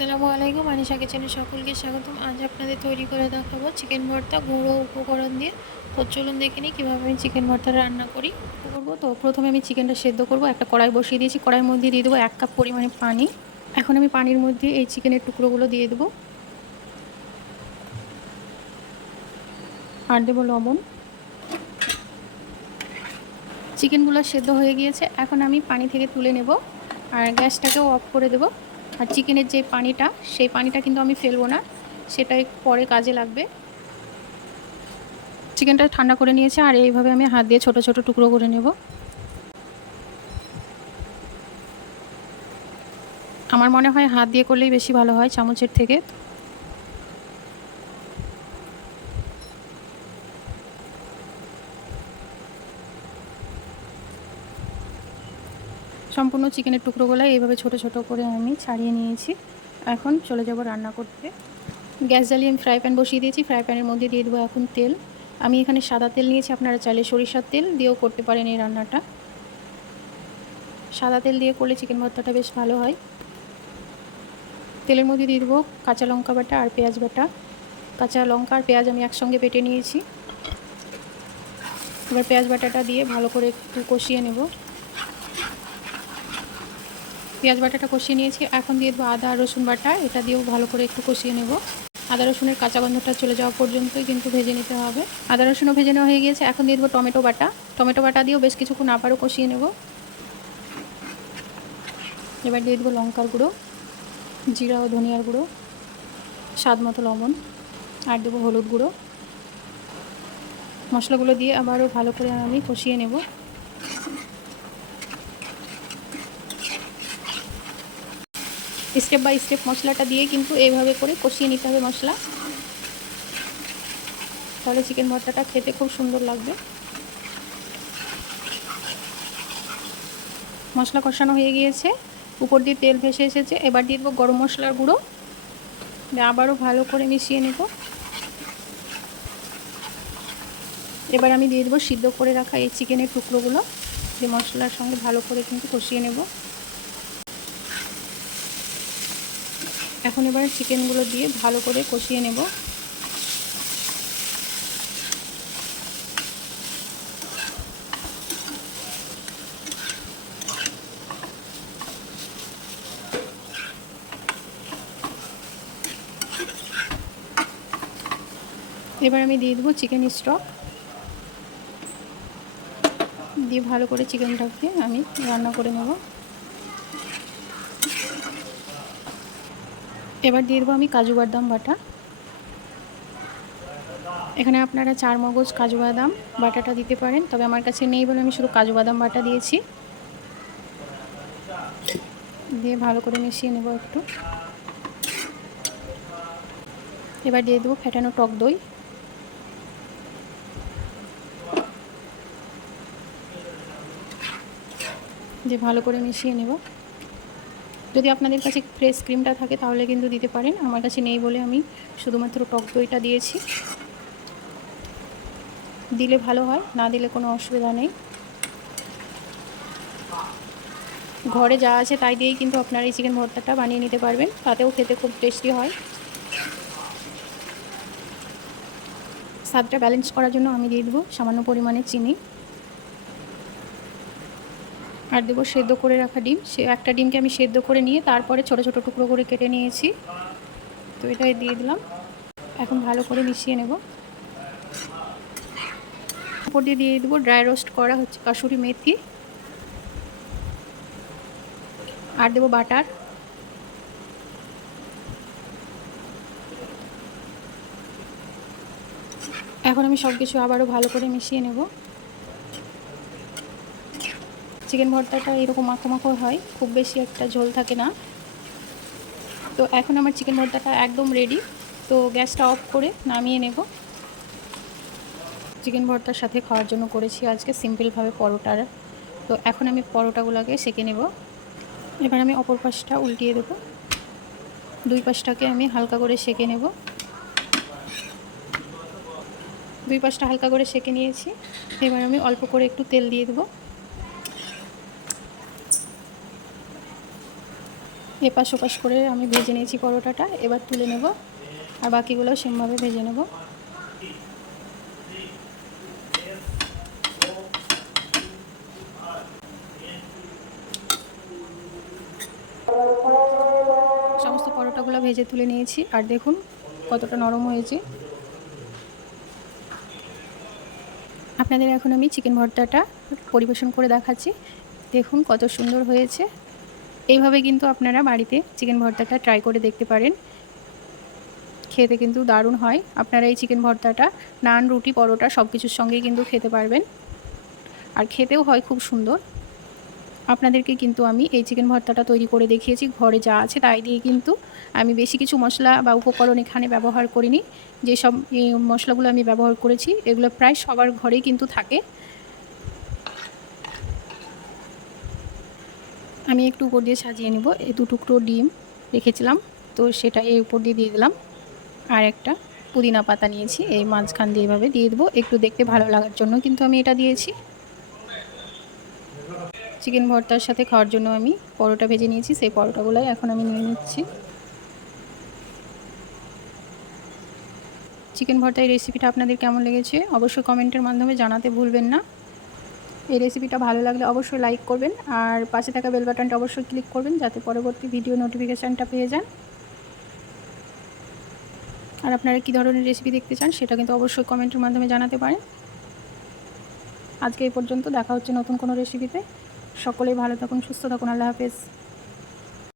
আসসালামু আলাইকুম। আনিশা কিচেনে সকলকে স্বাগতম। আজ আপনাদের তৈরি করে দেখাবো চিকেন ভর্তা গুঁড়ো উপকরণ দিয়ে। তো চলুন দেখে নিই কীভাবে আমি চিকেন ভর্তা রান্না করি। করব তো প্রথমে আমি চিকেনটা সেদ্ধ করব। একটা কড়াই বসিয়ে দিয়েছি। কড়াইয়ের মধ্যে দিয়ে দেবো এক কাপ পরিমাণে পানি। এখন আমি পানির মধ্যে এই চিকেনের টুকরোগুলো দিয়ে দেবো। আর দেবো লবণ। চিকেনগুলো সেদ্ধ হয়ে গিয়েছে। এখন আমি পানি থেকে তুলে নেব। আর গ্যাসটাকেও অফ করে দেবো। আর চিকেনের যে পানিটা, সেই পানিটা কিন্তু আমি ফেলব না। সেটাই পরে কাজে লাগবে। চিকেনটা ঠান্ডা করে নিয়েছে আর এইভাবে আমি হাত দিয়ে ছোট ছোট টুকরো করে নেব। আমার মনে হয় হাত দিয়ে করলেই বেশি ভালো হয় চামচের থেকে। সম্পূর্ণ চিকেনের টুকরোগুলো এইভাবে ছোট ছোট করে আমি ছাড়িয়ে নিয়েছি। এখন চলে যাব রান্না করতে। গ্যাস জ্বালিয়ে আমি ফ্রাই প্যান বসিয়ে দিয়েছি। ফ্রাই প্যানের মধ্যে দিয়ে দেবো এখন তেল। আমি এখানে সাদা তেল নিয়েছি, আপনারা চাইলে সরিষার তেল দিয়েও করতে পারেন এই রান্নাটা। সাদা তেল দিয়ে করলে চিকেন ভর্তাটা বেশ ভালো হয়। তেলের মধ্যে দিয়ে দেবো কাঁচা লঙ্কা বাটা আর পেঁয়াজ বাটা। কাঁচা লঙ্কা আর পেঁয়াজ আমি একসঙ্গে পেটে নিয়েছি। এবার পেঁয়াজ বাটাটা দিয়ে ভালো করে একটু কষিয়ে নেব। পেঁয়াজ বাটাটা কষিয়ে নিয়েছি। এখন দিয়ে দেবো আদা, রসুন বাটা। এটা দিয়েও ভালো করে একটু কষিয়ে নেব। আদা, রসুনের কাঁচা গন্ধটা চলে যাওয়া পর্যন্তই কিন্তু ভেজে নিতে হবে। আদা, রসুনও ভেজে নেওয়া হয়ে গিয়েছে। এখন দিয়ে দেবো টমেটো বাটা। টমেটো বাটা দিয়েও বেশ কিছুক্ষণ আবারও কষিয়ে নেব। এবার দিয়ে দেবো লঙ্কার গুঁড়ো, জিরা ও ধনিয়ার গুঁড়ো, স্বাদ মতো লবণ, আর দেবো হলুদ গুঁড়ো। মশলাগুলো দিয়ে আবারও ভালো করে আমি কষিয়ে নেব। স্টেপ বাই স্টেপ মশলাটা দিয়ে কিন্তু এইভাবে করে কষিয়ে নিতে হবে মশলা। তাহলে চিকেন ভর্তাটা খেতে খুব সুন্দর লাগবে। মশলা কষানো হয়ে গিয়েছে। উপর দিয়ে তেল ভেসে এসেছে। এবার দিয়ে দেবো গরম মশলার গুঁড়ো। আবারও ভালো করে মিশিয়ে নেব। এবার আমি দিয়ে দেবো সিদ্ধ করে রাখা এই চিকেনের টুকরোগুলো। যে মশলার সঙ্গে ভালো করে কিন্তু কষিয়ে নেব। এখন এবার চিকেনগুলো দিয়ে ভালো করে কষিয়ে নেব। এবার আমি দিয়ে দেবো চিকেন স্টক। দিয়ে ভালো করে চিকেনটাকে আমি রান্না করে নেব। এবার দিয়ে দেবো আমি কাজু বাদাম বাটা। এখানে আপনারা চার মগজ কাজু বাদাম বাটাটা দিতে পারেন, তবে আমার কাছে নেই বলে আমি শুধু কাজু বাদাম বাটা দিয়েছি। দিয়ে ভালো করে মিশিয়ে নেব একটু। এবার দিয়ে দেবো ফেটানো টক দই। দিয়ে ভালো করে মিশিয়ে নেব। যদি আপনাদের কাছে ফ্রেশ ক্রিমটা থাকে তাহলে কিন্তু দিতে পারেন। আমার কাছে নেই বলে আমি শুধুমাত্র টক দইটা দিয়েছি। দিলে ভালো হয়, না দিলে কোনো অসুবিধা নেই। ঘরে যা আছে তাই দিয়েই কিন্তু আপনারা এই চিকেন ভর্তাটা বানিয়ে নিতে পারবেন। তাতেও খেতে খুব টেস্টি হয়। স্বাদটা ব্যালেন্স করার জন্য আমি দিয়ে দেবো সামান্য পরিমাণে চিনি। আর দেবো সেদ্ধ করে রাখা ডিম। সে একটা ডিমকে আমি সেদ্ধ করে নিয়ে তারপরে ছোটো ছোটো টুকরো করে কেটে নিয়েছি। তো এটাই দিয়ে দিলাম। এখন ভালো করে মিশিয়ে নেব। উপর দিয়ে দিয়ে দেবো ড্রাই রোস্ট করা হচ্ছে কাসুরি মেথি। আর দেবো বাটার। এখন আমি সব কিছু আবারও ভালো করে মিশিয়ে নেব। চিকেন ভর্তাটা এরকম মাখো মাখো হয়, খুব বেশি একটা ঝোল থাকে না। তো এখন আমার চিকেন ভর্তাটা একদম রেডি তো গ্যাসটা অফ করে নামিয়ে নেব। চিকেন ভর্তার সাথে খাওয়ার জন্য করেছি আজকে সিম্পলভাবে পরোটার। তো এখন আমি পরোটাগুলোকে সেঁকে নেব। এবার আমি অপর পাশটা উল্টিয়ে দেবো। দুই পাশটাকে আমি হালকা করে সেঁকে নেব। দুই পাশটা হালকা করে সেঁকে নিয়েছি। এবার আমি অল্প করে একটু তেল দিয়ে দেবো। এপাশ ওপাশ করে আমি ভেজে নিয়েছি পরোটাটা, এবার তুলে নেব। আর বাকিগুলো সেমভাবে ভেজে নেব। সমস্ত পরোটাগুলো ভেজে তুলে নিয়েছি। আর দেখুন কতটা নরম হয়েছে। আপনাদের এখন আমি চিকেন ভর্তাটা পরিবেশন করে দেখাচ্ছি। দেখুন কত সুন্দর হয়েছে। এইভাবে কিন্তু আপনারা বাড়িতে চিকেন ভর্তাটা ট্রাই করে দেখতে পারেন। খেতে কিন্তু দারুণ হয়। আপনারা এই চিকেন ভর্তাটা, নান, রুটি, পরোটা সব কিছুর সঙ্গেই কিন্তু খেতে পারবেন। আর খেতেও হয় খুব সুন্দর। আপনাদেরকে কিন্তু আমি এই চিকেন ভর্তাটা তৈরি করে দেখিয়েছি, ঘরে যা আছে তাই দিয়ে কিন্তু আমি বেশি কিছু মশলা বা উপকরণ এখানে ব্যবহার করিনি। যেসব মশলাগুলো আমি ব্যবহার করেছি, এগুলো প্রায় সবার ঘরেই কিন্তু থাকে। আমি একটু উপর দিয়ে সাজিয়ে নেব। এই দু টুকরো ডিম রেখেছিলাম, তো সেটা এই উপর দিয়ে দিয়ে দিলাম। আর একটা পুদিনা পাতা নিয়েছি, এই মাঝখান দিয়ে এভাবে দিয়ে দেবো। একটু দেখতে ভালো লাগার জন্য কিন্তু আমি এটা দিয়েছি। চিকেন ভর্তার সাথে খাওয়ার জন্য আমি পরোটা ভেজে নিয়েছি, সেই পরোটাগুলোই এখন আমি নিয়ে নিচ্ছি। চিকেন ভর্তা এই রেসিপিটা আপনাদের কেমন লেগেছে অবশ্যই কমেন্টের মাধ্যমে জানাতে ভুলবেন না। এই রেসিপিটা ভালো লাগলে অবশ্যই লাইক করবেন। আর পাশে থাকা বেল বাটনটা অবশ্যই ক্লিক করবেন যাতে পরবর্তী ভিডিও নোটিফিকেশানটা পেয়ে যান। আর আপনারা কী ধরনের রেসিপি দেখতে চান সেটা কিন্তু অবশ্যই কমেন্টের মাধ্যমে জানাতে পারেন। আজকে এই পর্যন্ত, দেখা হচ্ছে নতুন কোনো রেসিপিতে সকলেই ভালো থাকুন, সুস্থ থাকুন, আল্লাহ হাফেজ।